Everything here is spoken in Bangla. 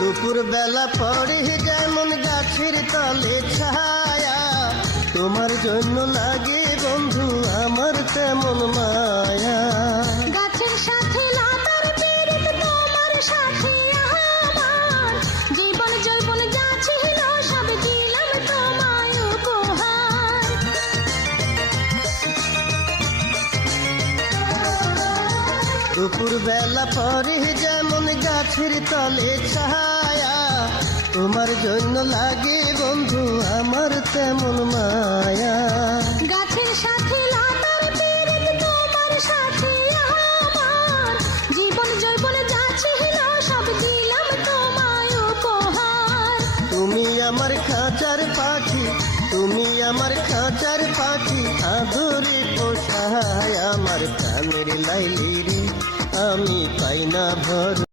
দুপুর বেলা পড়ে যেমন গাছের তলে ছায়া, তোমার জন্য লাগে বন্ধু আমার তেমন মায়া। গাছের সাথে লতার পীড়িত, তোমার সাথে আমার জীবন যৌবন যা ছিল সব দিলাম তোমায় উপহার। দুপুর বেলা পরে যেমন গাছের তলে ছায়া, তোমার জন্য লাগে বন্ধু আমার তেমন মায়া। গাছের সাথে লতার পীড়িত, তোমার সাথে আমার জীবন যৌবন যা ছিল সব দিলাম তোমায় উপহার। তুমি আমার খাঁচার পাখি, তুমি আমার খাঁচার পাখি, আদরে পোষায় আমার প্রাণের লাইলি রে, আমি পাই না ভর।